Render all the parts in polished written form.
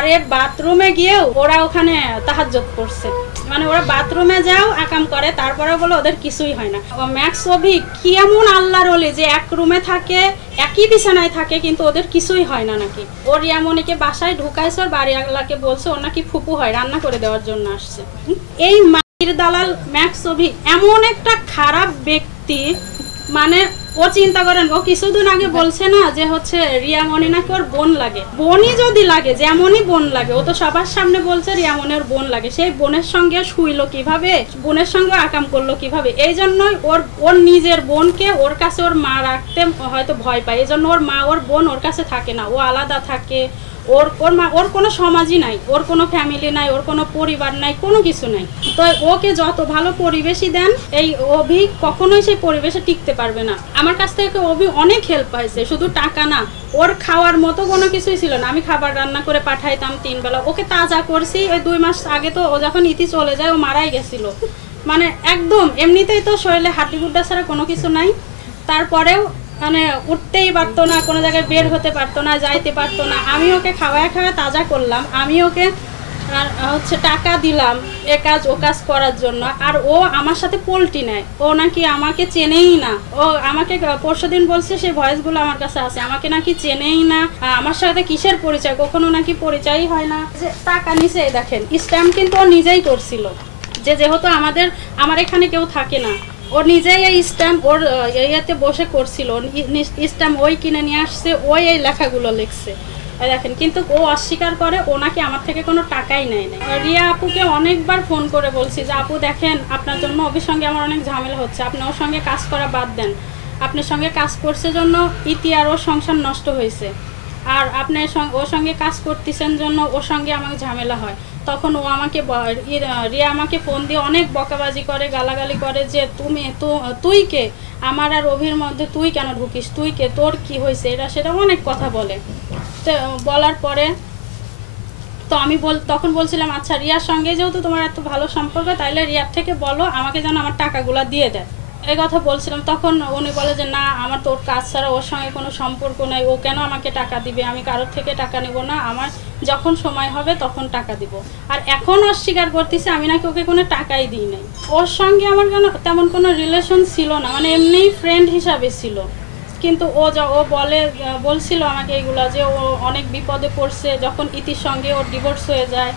বাড়ির বাথরুমে গিয়েও ওরা ওখানে তাহাজ্জুদ করছে। মানে ওরা বাথরুমে যাও আকাম করে, তারপরে বলে ওদের কিছুই হয় না। ম্যাক্স অভি কি এমন আল্লাহর ওলি যে এক রুমে থাকে, একই বিছানায় থাকে, কিন্তু ওদের কিছুই হয় না নাকি। ওর রিয়ামণিকে বাসায় ঢুকাইছে, ওর বাড়িওয়ালাকে বলছে ওর নাকি ফুপু হয়, রান্না করে দেওয়ার জন্য আসছে। এই মাটির দালাল ম্যাক্স অভি এমন একটা খারাপ ব্যক্তি, মানে ও চিন্তা করেন, ও কিছুদিন আগে বলছে না যে হচ্ছে রিয়ামণি নাকি ওর বোন লাগে। বোনই যদি লাগে, যেমনই বোন লাগে, ও তো সবার সামনে বলছে রিয়ামণি ওর বোন লাগে। সেই বোনের সঙ্গে শুইলো কিভাবে, বোনের সঙ্গে আকাম করলো কিভাবে? এই জন্যই ওর নিজের বোনকে ওর কাছে ওর মা রাখতে হয়তো ভয় পায়। এই জন্য ওর মা ওর বোন ওর কাছে থাকে না, ও আলাদা থাকে। ওর কোনো সমাজই নাই, ওর কোনো ফ্যামিলি নাই, ওর কোনো পরিবার নাই, কোনো কিছু নাই। তো ওকে যত ভালো পরিবেশই দেন, এই অভি কখনোই সেই পরিবেশে টিকতে পারবে না। আমার কাছ থেকে অভি অনেক হেল্প পাইছে, শুধু টাকা না, ওর খাওয়ার মতো কোনো কিছুই ছিল না। আমি খাবার রান্না করে পাঠাইতাম 3 বেলা, ওকে তাজা করছি। ওই 2 মাস আগে তো ও যখন ইতি চলে যায় ও মারাই গেছিল, মানে একদম এমনিতেই তো শরীরে হাড্ডি গুড্ডা ছাড়া কোনো কিছু নাই। তারপরেও মানে উঠতেই পারতো না, কোনো জায়গায় বের হতে পারতো না, যাইতে পারতো না। আমি ওকে খাওয়ায় তাজা করলাম, আমি ওকে হচ্ছে টাকা দিলাম এ কাজ ও কাজ করার জন্য। আর ও আমার সাথে পোল্টি নেয়, ও নাকি আমাকে চেনেই না। ও আমাকে পরশুদিন বলছে, সেই ভয়েসগুলো আমার কাছে আছে, আমাকে নাকি চেনেই না, আমার সাথে কিসের পরিচয়, কখনো নাকি পরিচয়ই হয় না। যে টাকা নিচে দেখেন স্ট্যাম্প কিন্তু ও নিজেই করছিল, যেহেতু আমার এখানে কেউ থাকে না, ও নিজেই এই স্ট্যাম্প ওর ইয়েতে বসে করছিল। স্ট্যাম্প ওই কিনে নিয়ে আসছে, ওই এই লেখাগুলো লিখছে দেখেন। কিন্তু ও অস্বীকার করে, ও নাকি আমার থেকে কোনো টাকাই নেয় না। রিয়া আপুকে অনেকবার ফোন করে বলছি যে আপু দেখেন, আপনার জন্য অভির সঙ্গে আমার অনেক ঝামেলা হচ্ছে, আপনি ওর সঙ্গে কাজ করা বাদ দেন। আপনার সঙ্গে কাজ করছে জন্য ইতি আর ওর সংসার নষ্ট হয়েছে, আর আপনি ওর সঙ্গে কাজ করতেছেন জন্য ওর সঙ্গে আমাকে ঝামেলা হয়। তখন ও আমাকে রিয়া আমাকে ফোন দিয়ে অনেক বকাবাজি করে, গালাগালি করে যে তুই কে, আমার আর অভির মধ্যে তুই কেন ঢুকিস, তুই কে, তোর কি হয়েছে, এটা সেটা অনেক কথা বলে। তো বলার পরে তো আমি তখন বলছিলাম আচ্ছা রিয়ার সঙ্গে যেহেতু তোমার এত ভালো সম্পর্ক, তাইলে রিয়ার থেকে বলো আমাকে যেন আমার টাকাগুলো দিয়ে দেয়, এই কথা বলছিলাম। তখন উনি বলে যে না, আমার তোর কাজ ছাড়া ওর সঙ্গে কোনো সম্পর্ক নাই, ও কেন আমাকে টাকা দিবে, আমি কারোর থেকে টাকা নেব না, আমার যখন সময় হবে তখন টাকা দিব। আর এখন অস্বীকার করতেছে আমি নাকি ওকে কোনো টাকাই দিই নাই। ওর সঙ্গে আমার তেমন কোনো রিলেশন ছিল না, মানে এমনিই ফ্রেন্ড হিসাবে ছিল। কিন্তু ও বলছিল আমাকে এইগুলা, যে ও অনেক বিপদে পড়ছে যখন ইতির সঙ্গে ওর ডিভোর্স হয়ে যায়,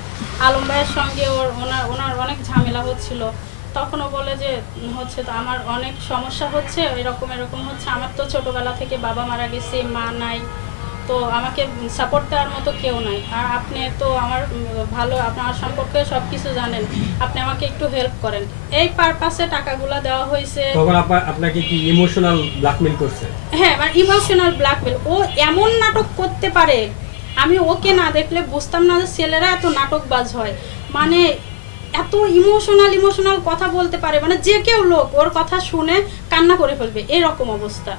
আলম ভাইয়ের সঙ্গে ওনার অনেক ঝামেলা হচ্ছিল। তখনও বলে যে হচ্ছে তো আমার অনেক সমস্যা হচ্ছে, এরকম হচ্ছে, আমার তো ছোটোবেলা থেকে বাবা মারা গেছে, মা নাই, তো আমাকে সাপোর্ট দেওয়ার মতো কেউ নাই। আর আপনি তো আমার ভালো, আপনার সম্পর্কে সব কিছু জানেন, আপনি আমাকে একটু হেল্প করেন। এই পারপাসে টাকাগুলো দেওয়া হয়েছে। তখন আপনাকে কি ইমোশনাল ব্ল্যাকমেল করছে? হ্যাঁ, মানে ইমোশনাল ব্ল্যাকমেল। ও এমন নাটক করতে পারে, আমি ওকে না দেখলে বুঝতাম না যে ছেলেরা এত নাটকবাজ হয়। মানে এত ইমোশনাল কথা বলতে পারে, মানে যে কেউ লোক ওর কথা শুনে কান্না করে ফেলবে, এরকম অবস্থা।